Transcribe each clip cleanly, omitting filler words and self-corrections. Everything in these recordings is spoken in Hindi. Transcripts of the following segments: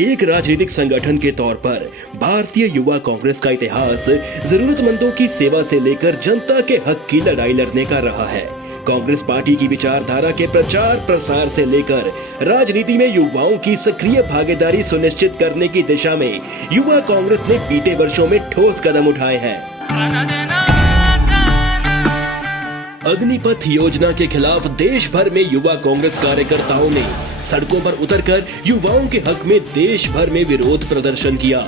एक राजनीतिक संगठन के तौर पर भारतीय युवा कांग्रेस का इतिहास जरूरतमंदों की सेवा से लेकर जनता के हक की लड़ाई लड़ने का रहा है। कांग्रेस पार्टी की विचारधारा के प्रचार प्रसार से लेकर राजनीति में युवाओं की सक्रिय भागीदारी सुनिश्चित करने की दिशा में युवा कांग्रेस ने बीते वर्षों में ठोस कदम उठाए हैं। अग्निपथ योजना के खिलाफ देश भर में युवा कांग्रेस कार्यकर्ताओं ने सड़कों पर उतरकर युवाओं के हक में देश भर में विरोध प्रदर्शन किया।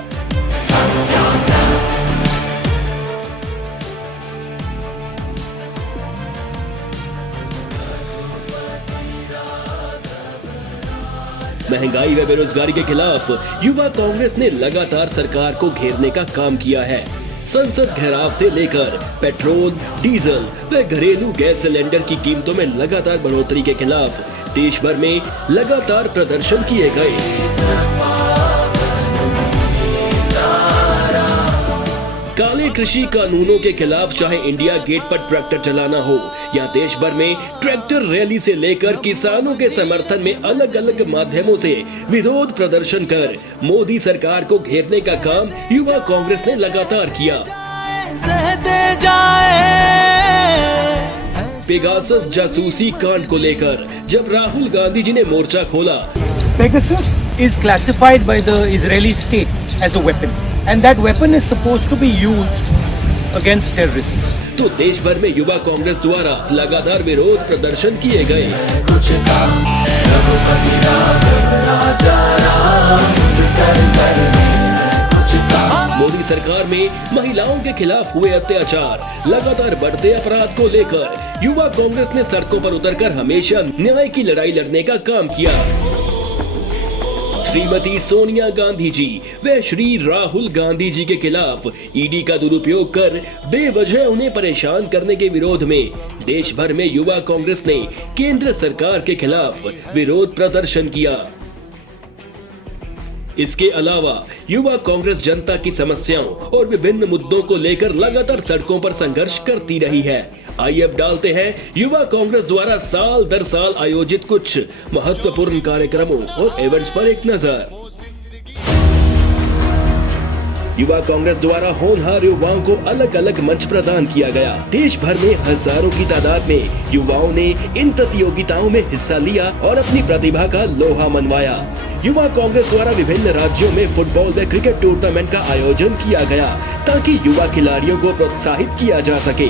महंगाई व बेरोजगारी के खिलाफ युवा कांग्रेस ने लगातार सरकार को घेरने का काम किया है। संसद घेराव से लेकर पेट्रोल, डीजल व घरेलू गैस सिलेंडर की कीमतों में लगातार बढ़ोतरी के खिलाफ देश भर में लगातार प्रदर्शन किए गए। काले कृषि कानूनों के खिलाफ चाहे इंडिया गेट पर ट्रैक्टर चलाना हो या देश भर में ट्रैक्टर रैली से लेकर किसानों के समर्थन में अलग अलग माध्यमों से विरोध प्रदर्शन कर मोदी सरकार को घेरने का काम युवा कांग्रेस ने लगातार किया। पेगासस जासूसी कांड को लेकर जब राहुल गांधी जी ने मोर्चा खोला, Pegasus is classified by the Israeli state as a weapon, and that weapon is supposed to be used against terrorists. तो देश भर में युवा कांग्रेस द्वारा लगातार विरोध प्रदर्शन किए गए। मोदी सरकार में महिलाओं के खिलाफ हुए अत्याचार, लगातार बढ़ते अपराध को लेकर युवा कांग्रेस ने सड़कों पर उतरकर हमेशा न्याय की लड़ाई लड़ने का काम किया। श्रीमती सोनिया गांधी जी व श्री राहुल गांधी जी के खिलाफ ईडी का दुरुपयोग कर बेवजह उन्हें परेशान करने के विरोध में देश भर में युवा कांग्रेस ने केंद्र सरकार के खिलाफ विरोध प्रदर्शन किया। इसके अलावा युवा कांग्रेस जनता की समस्याओं और विभिन्न मुद्दों को लेकर लगातार सड़कों पर संघर्ष करती रही है। आइए अब डालते हैं युवा कांग्रेस द्वारा साल दर साल आयोजित कुछ महत्वपूर्ण कार्यक्रमों और इवेंट्स पर एक नजर। युवा कांग्रेस द्वारा होनहार युवाओं को अलग अलग मंच प्रदान किया गया। देश भर में हजारों की तादाद में युवाओं ने इन प्रतियोगिताओं में हिस्सा लिया और अपनी प्रतिभा का लोहा मनवाया। युवा कांग्रेस द्वारा विभिन्न राज्यों में फुटबॉल व क्रिकेट टूर्नामेंट का आयोजन किया गया ताकि युवा खिलाड़ियों को प्रोत्साहित किया जा सके।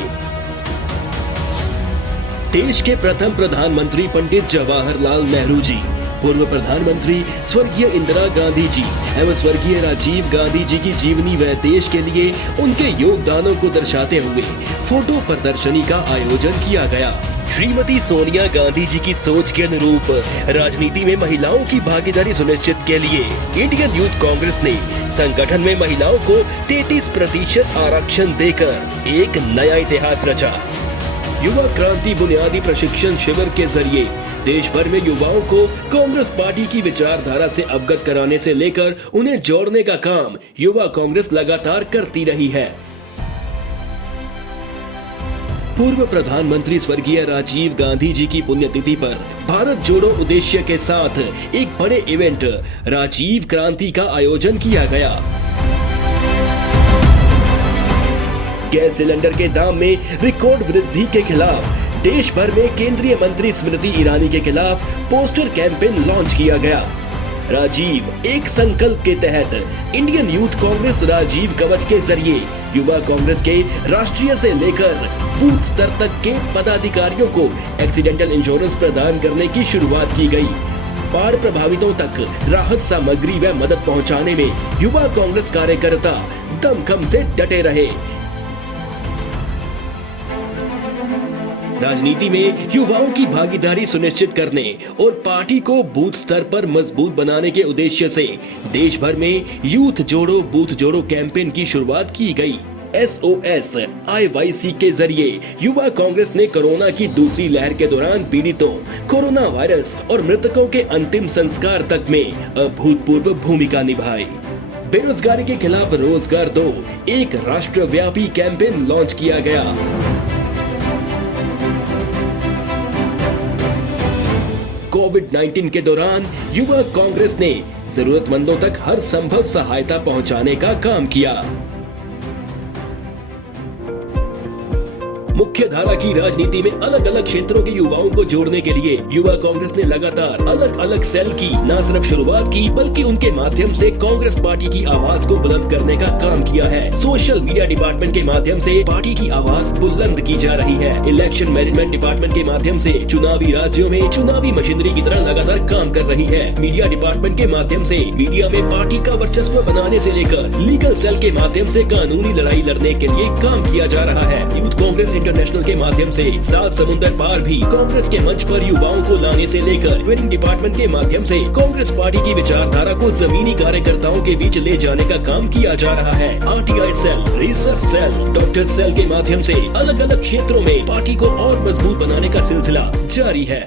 देश के प्रथम प्रधानमंत्री पंडित जवाहरलाल नेहरू जी, पूर्व प्रधानमंत्री स्वर्गीय इंदिरा गांधी जी एवं स्वर्गीय राजीव गांधी जी की जीवनी व देश के लिए उनके योगदानों को दर्शाते हुए फोटो प्रदर्शनी का आयोजन किया गया। श्रीमती सोनिया गांधी जी की सोच के अनुरूप राजनीति में महिलाओं की भागीदारी सुनिश्चित के लिए इंडियन यूथ कांग्रेस ने संगठन में महिलाओं को 33% आरक्षण देकर एक नया इतिहास रचा। युवा क्रांति बुनियादी प्रशिक्षण शिविर के जरिए देश भर में युवाओं को कांग्रेस पार्टी की विचारधारा से अवगत कराने से लेकर उन्हें जोड़ने का काम युवा कांग्रेस लगातार करती रही है। पूर्व प्रधानमंत्री स्वर्गीय राजीव गांधी जी की पुण्यतिथि पर भारत जोड़ो उद्देश्य के साथ एक बड़े इवेंट राजीव क्रांति का आयोजन किया गया। गैस सिलेंडर के दाम में रिकॉर्ड वृद्धि के खिलाफ देश भर में केंद्रीय मंत्री स्मृति ईरानी के खिलाफ पोस्टर कैंपेन लॉन्च किया गया। राजीव एक संकल्प के तहत इंडियन यूथ कांग्रेस राजीव कवच के जरिए युवा कांग्रेस के राष्ट्रीय से लेकर बूथ स्तर तक के पदाधिकारियों को एक्सीडेंटल इंश्योरेंस प्रदान करने की शुरुआत की गई। बाढ़ प्रभावितों तक राहत सामग्री व मदद पहुंचाने में युवा कांग्रेस कार्यकर्ता दमखम से डटे रहे। राजनीति में युवाओं की भागीदारी सुनिश्चित करने और पार्टी को बूथ स्तर पर मजबूत बनाने के उद्देश्य से देश भर में यूथ जोड़ो बूथ जोड़ो कैंपेन की शुरुआत की गई। SOS IYC के जरिए युवा कांग्रेस ने कोरोना की दूसरी लहर के दौरान पीड़ितों, कोरोना वायरस और मृतकों के अंतिम संस्कार तक में अभूतपूर्व भूमिका निभाई। बेरोजगारी के खिलाफ रोजगार दो एक राष्ट्रव्यापी कैंपेन लॉन्च किया गया। कोविड-19 के दौरान युवा कांग्रेस ने जरूरतमंदों तक हर संभव सहायता पहुंचाने का काम किया। मुख्य धारा की राजनीति में अलग अलग क्षेत्रों के युवाओं को जोड़ने के लिए युवा कांग्रेस ने लगातार अलग अलग सेल की न सिर्फ शुरुआत की, बल्कि उनके माध्यम से कांग्रेस पार्टी की आवाज को बुलंद करने का काम किया है। सोशल मीडिया डिपार्टमेंट के माध्यम से पार्टी की आवाज बुलंद की जा रही है। इलेक्शन मैनेजमेंट डिपार्टमेंट के माध्यम से चुनावी राज्यों में चुनावी मशीनरी की तरह लगातार काम कर रही है। मीडिया डिपार्टमेंट के माध्यम से मीडिया में पार्टी का वर्चस्व बनाने से लेकर लीगल सेल के माध्यम से कानूनी लड़ाई लड़ने के लिए काम किया जा रहा है। यूथ कांग्रेस इंटरनेशनल के माध्यम से 7 समुंदर पार भी कांग्रेस के मंच पर युवाओं को लाने से लेकर ट्रेनिंग डिपार्टमेंट के माध्यम से कांग्रेस पार्टी की विचारधारा को जमीनी कार्यकर्ताओं के बीच ले जाने का काम किया जा रहा है। RTI cell, research cell, doctor cell के माध्यम से अलग अलग क्षेत्रों में पार्टी को और मजबूत बनाने का सिलसिला जारी है।